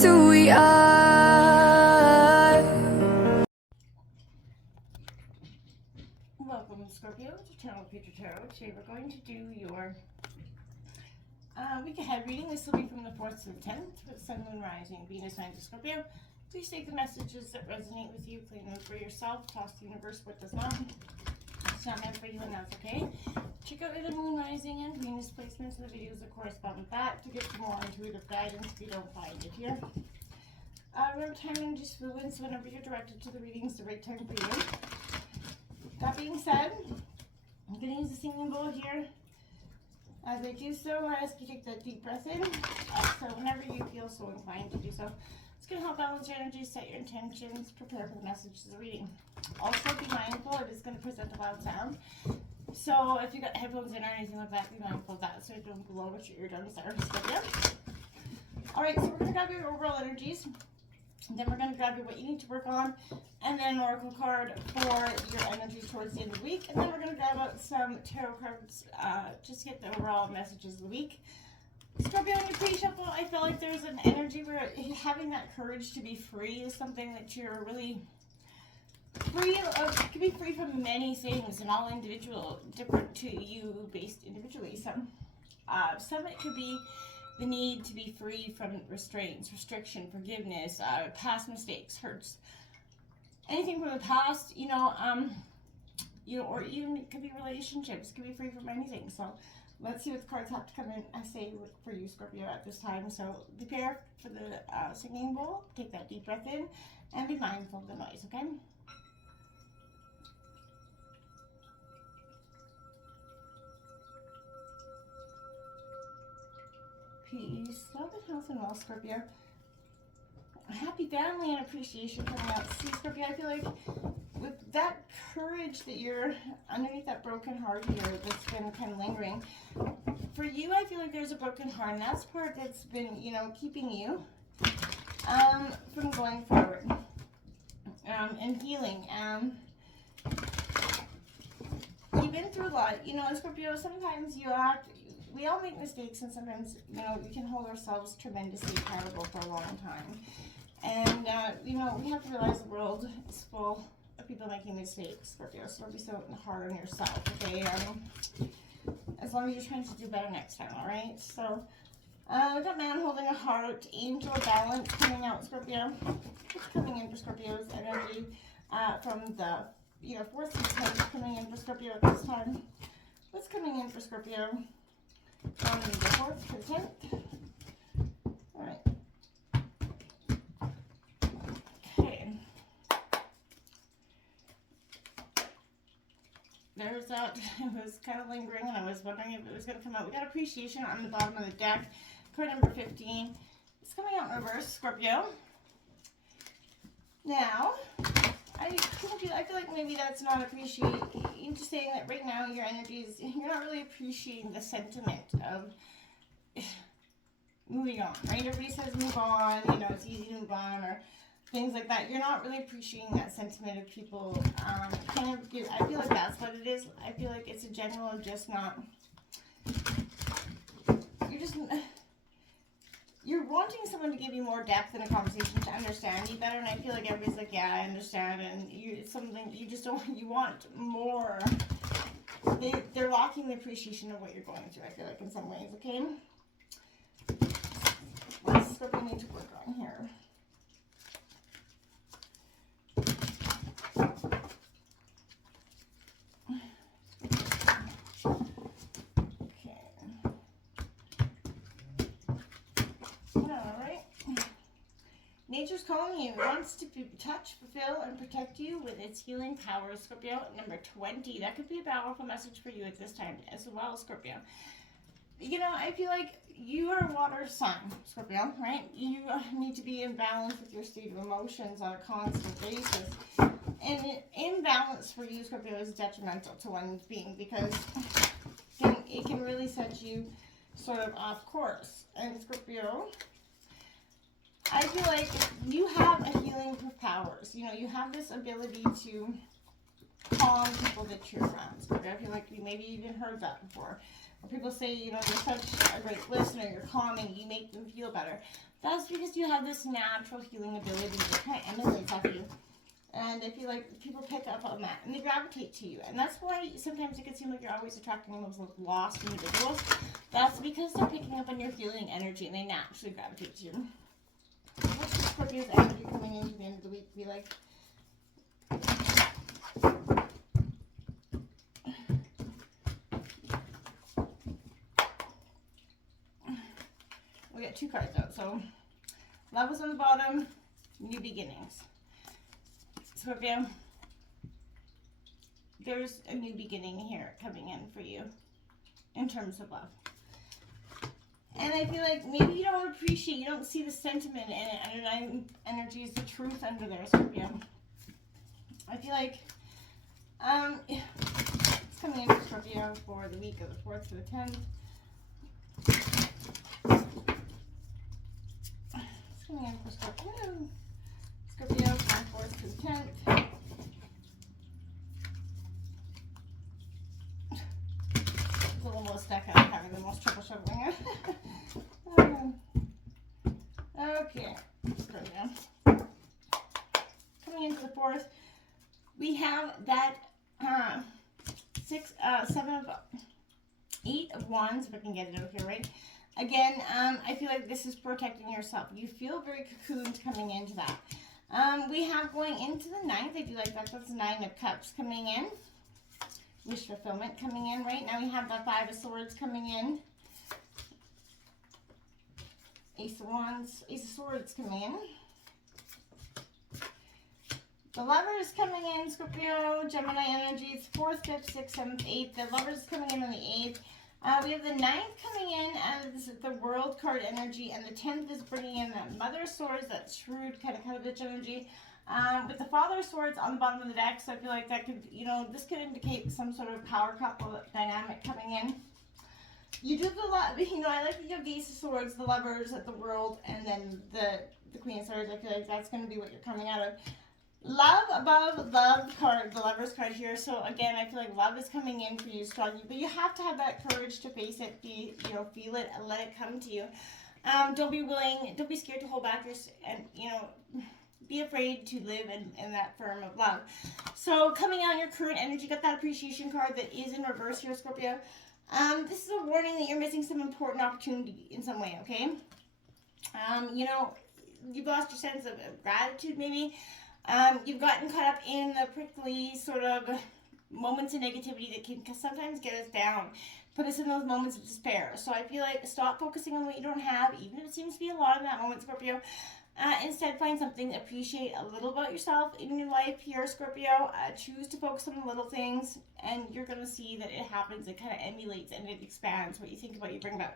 just who we are. Welcome, Scorpio, to Channel Future Tarot. Today we're going to do your week ahead reading. This will be from the 4th to the 10th with Sun, Moon, Rising, Venus, signs of Scorpio. Please take the messages that resonate with you, claim them for yourself, toss the universe what does not. It's not meant for you, and that's okay. Check out the Moon, Rising, and Venus placements in the videos that correspond with that to get some more intuitive guidance if you don't find it here. Remember, time energies fluid, so whenever you're directed to the readings, the right time for you. That being said, I'm going to use the singing bowl here. As I do so, I ask you to take that deep breath in. So whenever you feel so inclined to do so, it's going to help balance your energy, set your intentions, prepare for the message of the reading. Also, be mindful, it is going to present a loud sound. So if you got headphones in or anything like that, be mindful of that so you don't blow out your eardrums there. Alright, so we're going to grab your overall energies. Then we're going to grab you what you need to work on, and then an oracle card for your energies towards the end of the week. And then we're going to grab out some tarot cards just to get the overall messages of the week. Scorpio, in your pre-shuffle, I feel like there's an energy where having that courage to be free is something that you're really free of. You can be free from many things, and all individual, different to you, based individually. Some it could be the need to be free from restraints, restriction, forgiveness, past mistakes, hurts, anything from the past, or even it could be relationships, it could be free from anything. So let's see what the cards have to come in. I say for you, Scorpio, at this time. So prepare for the singing bowl. Take that deep breath in and be mindful of the noise, okay? Peace, love, and health, and wealth, Scorpio. Happy family and appreciation coming out. See, Scorpio, I feel like with that courage that you're underneath that broken heart here that's been kind of lingering, for you, I feel like there's a broken heart, and that's part that's been, keeping you from going forward and healing. You've been through a lot, Scorpio. Sometimes we all make mistakes, and sometimes, we can hold ourselves tremendously accountable for a long time. And, we have to realize the world is full of people making mistakes, Scorpio, so don't be so hard on yourself, okay? As long as you're trying to do better next time, all right? So, we got man holding a heart, angel balance coming out, Scorpio. What's coming in for Scorpio's energy from the, 4th to 10th coming in for Scorpio at this time? What's coming in for Scorpio from the 4th to the 10th? All right. Okay. There's that. It was kind of lingering, and I was wondering if it was going to come out. We got appreciation on the bottom of the deck. Card number 15. It's coming out in reverse, Scorpio. Now, I feel like maybe that's not appreciating. You're just saying that right now your energies, you're not really appreciating the sentiment of moving on, right? Everybody says move on, it's easy to move on, or things like that. You're not really appreciating that sentiment of people I feel like that's what it is. I feel like it's a general of just not, you're wanting someone to give you more depth in a conversation to understand you better, and I feel like everybody's like, yeah, I understand, and it's something you just don't, you want more. They're lacking the appreciation of what you're going through, I feel like, in some ways, okay? What's Scorpio need to work on here? Nature's calling you. It wants to touch, fulfill, and protect you with its healing power, Scorpio. Number 20. That could be a powerful message for you at this time as well, Scorpio. I feel like you are a water sign, Scorpio, right? You need to be in balance with your state of emotions on a constant basis. And imbalance for you, Scorpio, is detrimental to one's being, because it can really set you sort of off course. And Scorpio, I feel like you have a healing powers. You have this ability to calm people that you're around. Scorpio, I feel like you maybe even heard that before. or people say, you know, you're such a great listener, you're calming, you make them feel better. That's because you have this natural healing ability that kind of emanates off you. And I feel like people pick up on that and they gravitate to you. And that's why sometimes it can seem like you're always attracting those lost individuals. That's because they're picking up on your healing energy and they naturally gravitate to you. What's the Scorpio's energy coming into the end of the week be like? We got 2 cards out. So, love is on the bottom, new beginnings. Scorpio, there's a new beginning here coming in for you in terms of love. And I feel like maybe you don't appreciate, you don't see the sentiment in it. Underlying energy is the truth under there, Scorpio. I feel like it's coming in for Scorpio for the week of the 4th to the 10th. It's coming in for Scorpio. Scorpio from 4th to the 10th. It's a little more stuck out. I'm having the most trouble shoveling it. Okay. Scorpio. Coming into the 4th, we have that 8 of Wands, if I can get it out here right. Again, I feel like this is protecting yourself. You feel very cocooned coming into that. We have going into the 9th, I do like that, that's 9 of Cups coming in. Wish fulfillment coming in, right? Now we have the 5 of Swords coming in. Ace of Wands, Ace of Swords coming in. The Lovers coming in, Scorpio, Gemini energies, 4th, 5th, 6th, 7th, 8th. The Lovers coming in on the 8th. We have the 9th coming in as the World card energy, and the 10th is bringing in that Mother of Swords, that shrewd kind of bitch energy. With the Father of Swords on the bottom of the deck, so I feel like that could, you know, this could indicate some sort of power couple dynamic coming in. You do the lot, you know, I like that you have the Ace of Swords, the Lovers, the World, and then the Queen of Swords. I feel like that's going to be what you're coming out of. Love above love card, the Lovers card here. So again, I feel like love is coming in for you strongly, but you have to have that courage to face it, feel it, and let it come to you. Don't be scared to hold back and be afraid to live in that firm of love. So coming out in your current energy, got that appreciation card that is in reverse here, Scorpio. This is a warning that you're missing some important opportunity in some way, okay? You've lost your sense of gratitude maybe. You've gotten caught up in the prickly sort of moments of negativity that can sometimes get us down, put us in those moments of despair. So I feel like stop focusing on what you don't have, even if it seems to be a lot in that moment, Scorpio. Instead, find something, appreciate a little about yourself in your life here, Scorpio. Choose to focus on the little things, and you're going to see that it happens. It kind of emulates and it expands what you think about, you bring about.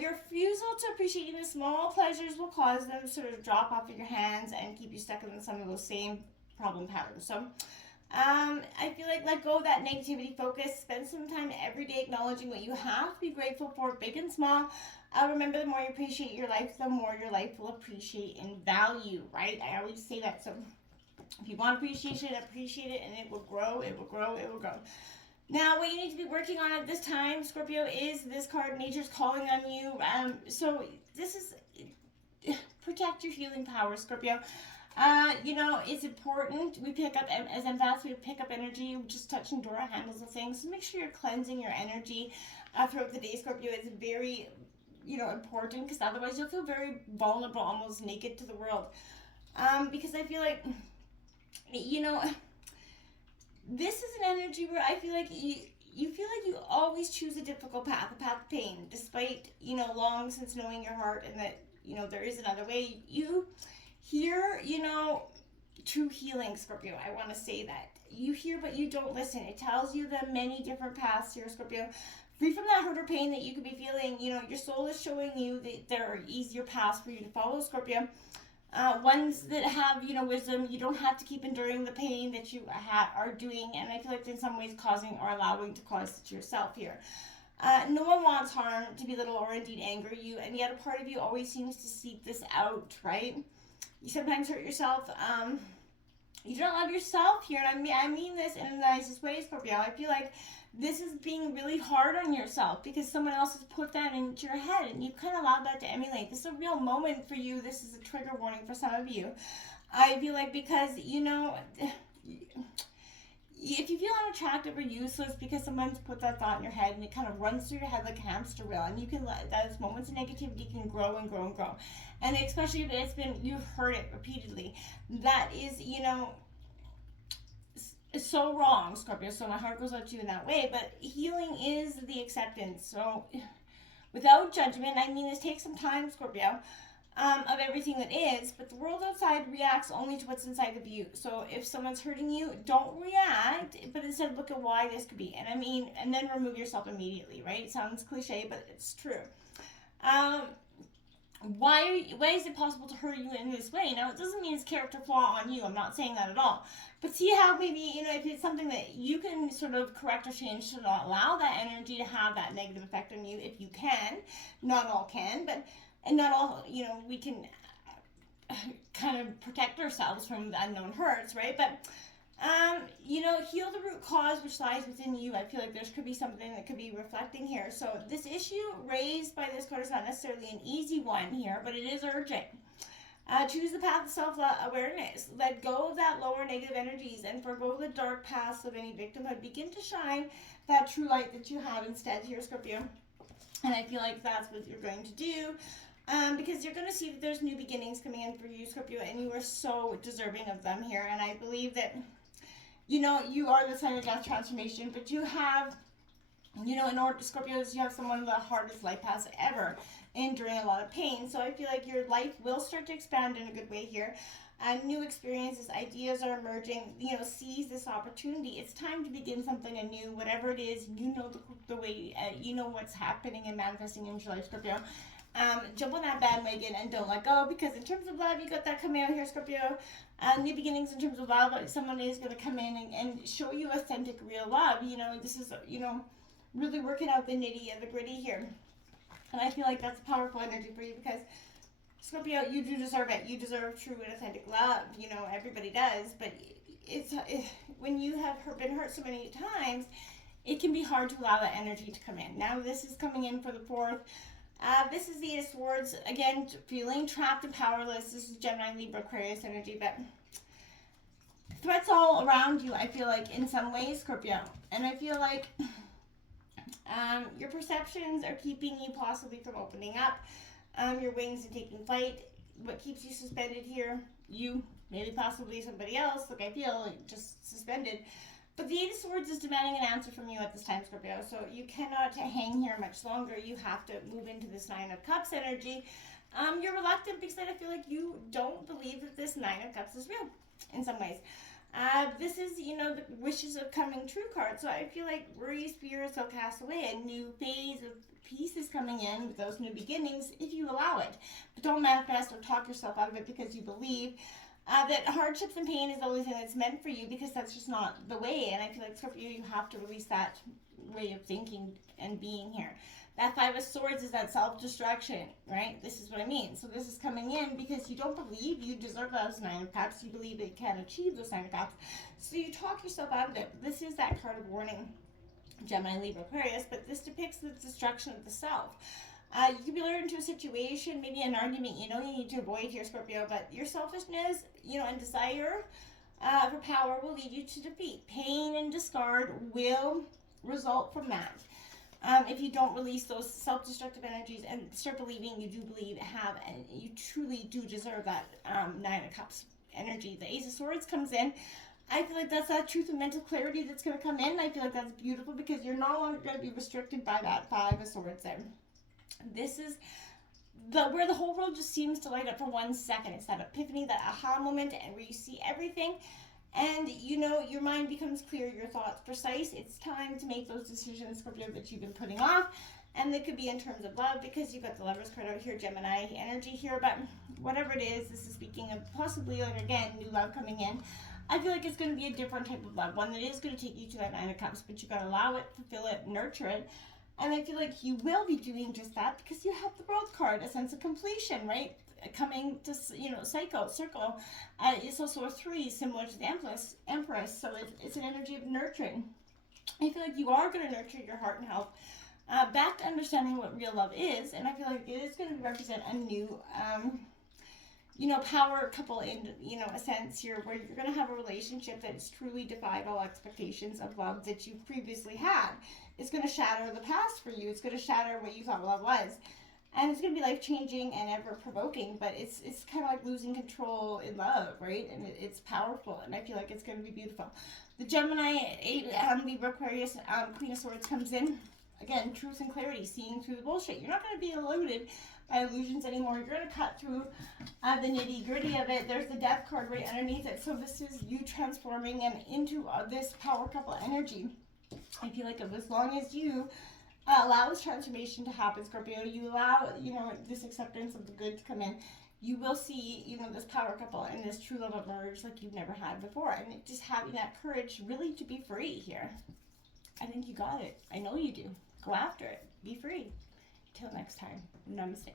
Your refusal to appreciate the small pleasures will cause them to sort of drop off of your hands and keep you stuck in some of those same problem patterns. So I feel like let go of that negativity focus. Spend some time every day acknowledging what you have to be grateful for, big and small. Remember, the more you appreciate your life, the more your life will appreciate in value, right? I always say that. So if you want appreciation, appreciate it, and it will grow, it will grow, it will grow. Now, what you need to be working on at this time, Scorpio, is this card, Nature's Calling on You. So this is protect your healing power, Scorpio. It's important. We pick up, as empaths, we pick up energy, just touching door handles of things. So make sure you're cleansing your energy throughout the day, Scorpio. It's very, important, because otherwise you'll feel very vulnerable, almost naked to the world. Because I feel like, this is an energy where I feel like you feel like you always choose a difficult path, a path of pain, despite, long since knowing your heart and that, there is another way. You hear, true healing, Scorpio. I want to say that. You hear, but you don't listen. It tells you the many different paths here, Scorpio. Free from that hurt or pain that you could be feeling, your soul is showing you that there are easier paths for you to follow, Scorpio. Ones that have, wisdom. You don't have to keep enduring the pain that you are doing, and I feel like in some ways causing or allowing to cause it to yourself here. No one wants harm to belittle or indeed anger you, and yet a part of you always seems to seek this out, right? You sometimes hurt yourself. You don't love yourself here, and I mean this in the nicest way, Scorpio. I feel like this is being really hard on yourself because someone else has put that into your head and you kind of allowed that to emulate. This is a real moment for you. This is a trigger warning for some of you. I feel like because, you know, if you feel unattractive or useless because someone's put that thought in your head and it kind of runs through your head like a hamster wheel, and you can let those moments of negativity can grow and grow and grow, and especially if it's been, you've heard it repeatedly, that is, you know, it's so wrong, Scorpio. So my heart goes out to you in that way. But healing is the acceptance. So without judgment, I mean, this takes some time, Scorpio, of everything that is, but the world outside reacts only to what's inside of you. So if someone's hurting you, don't react, but instead look at why this could be. And I mean, and then remove yourself immediately, right? It sounds cliche, but it's true. Why is it possible to hurt you in this way? Now, it doesn't mean it's character flaw on you. I'm not saying that at all. But see how maybe, you know, if it's something that you can sort of correct or change to not allow that energy to have that negative effect on you, if you can. Not all can, but and not all, you know, we can kind of protect ourselves from the unknown hurts, right? But, you know, heal the root cause which lies within you. I feel like there could be something that could be reflecting here. So this issue raised by this card is not necessarily an easy one here, but it is urgent. Choose the path of self-awareness. Let go of that lower negative energies and forgo the dark past of any victimhood. Begin to shine that true light that you have instead here, Scorpio. And I feel like that's what you're going to do. Because you're going to see that there's new beginnings coming in for you, Scorpio, and you are so deserving of them here. And I believe that, you know, you are the sign of death transformation, but you have, you know, in order to Scorpios, you have some of the hardest life paths ever, enduring a lot of pain. So I feel like your life will start to expand in a good way here. New experiences, ideas are emerging. You know, seize this opportunity. It's time to begin something anew. Whatever it is, you know the way, you know what's happening and manifesting in your life, Scorpio. Jump on that bandwagon and don't let go, because in terms of love, you got that coming out here, Scorpio. New beginnings in terms of love, someone is going to come in and show you authentic, real love. You know, this is, you know, really working out the nitty and the gritty here. And I feel like that's a powerful energy for you because, Scorpio, you do deserve it. You deserve true and authentic love. You know, everybody does. But when you have been hurt so many times, it can be hard to allow that energy to come in. Now, this is coming in for the 4th. This is the Eight of Swords. Again, feeling trapped and powerless. This is Gemini, Libra, Aquarius energy. But threats all around you, I feel like, in some ways, Scorpio. And I feel like your perceptions are keeping you possibly from opening up your wings and taking flight. What keeps you suspended here? You, maybe possibly somebody else. Like, I feel like just suspended. But the Eight of Swords is demanding an answer from you at this time, Scorpio. So you cannot hang here much longer. You have to move into this Nine of Cups energy. You're reluctant because I feel like you don't believe that this Nine of Cups is real in some ways. This is, you know, the wishes of coming true card. So I feel like worries, fears will cast away. A new phase of peace is coming in with those new beginnings if you allow it. But don't manifest or talk yourself out of it because you believe that hardships and pain is the only thing that's meant for you, because that's just not the way. And I feel like, Scorpio, you have to release that way of thinking and being here. That Five of Swords is that self-destruction, right? This is what I mean. So this is coming in because you don't believe you deserve those Nine of Cups. You believe that you can't achieve those Nine of Cups. So you talk yourself out of it. This is that card of warning, Gemini, Libra, Aquarius, but this depicts the destruction of the self. You could be lured into a situation, maybe an argument, you know, you need to avoid here, Scorpio, but your selfishness, you know, and desire for power will lead you to defeat. Pain and discard will result from that. If you don't release those self-destructive energies and start believing you do believe, have, and you truly do deserve that Nine of Cups energy. The Ace of Swords comes in. I feel like that's that truth and mental clarity that's going to come in. I feel like that's beautiful because you're no longer going to be restricted by that Five of Swords there. This is where the whole world just seems to light up for 1 second. It's that epiphany, that aha moment, and where you see everything. And, you know, your mind becomes clear, your thoughts precise. It's time to make those decisions, Scorpio, that you've been putting off. And they could be in terms of love, because you've got the Lovers card out here, Gemini energy here. But whatever it is, this is speaking of possibly, like, again, new love coming in. I feel like it's going to be a different type of love, one that is going to take you to that Nine of Cups, but you've got to allow it, fulfill it, nurture it. And I feel like you will be doing just that because you have the World card, a sense of completion, right? Coming to, you know, circle. It's also a 3, similar to the Empress. So it's an energy of nurturing. I feel like you are going to nurture your heart and health back to understanding what real love is. And I feel like it is going to represent a new, power couple in, a sense here where you're going to have a relationship that has truly defied all expectations of love that you previously had. It's going to shatter the past for you. It's going to shatter what you thought love was. And it's going to be life changing and ever provoking, but it's kind of like losing control in love, right? And it's powerful, and I feel like it's going to be beautiful. The Gemini, Libra, Aquarius, Queen of Swords comes in. Again, truth and clarity, seeing through the bullshit. You're not going to be eluded by illusions anymore. You're going to cut through the nitty gritty of it. There's the Death card right underneath it. So this is you transforming and into this power couple energy. I feel like as long as you allow this transformation to happen, Scorpio, you allow, this acceptance of the good to come in, you will see, this power couple and this true love emerge like you've never had before. And just having that courage really to be free here. I think you got it. I know you do. Go after it. Be free. Till next time. Namaste.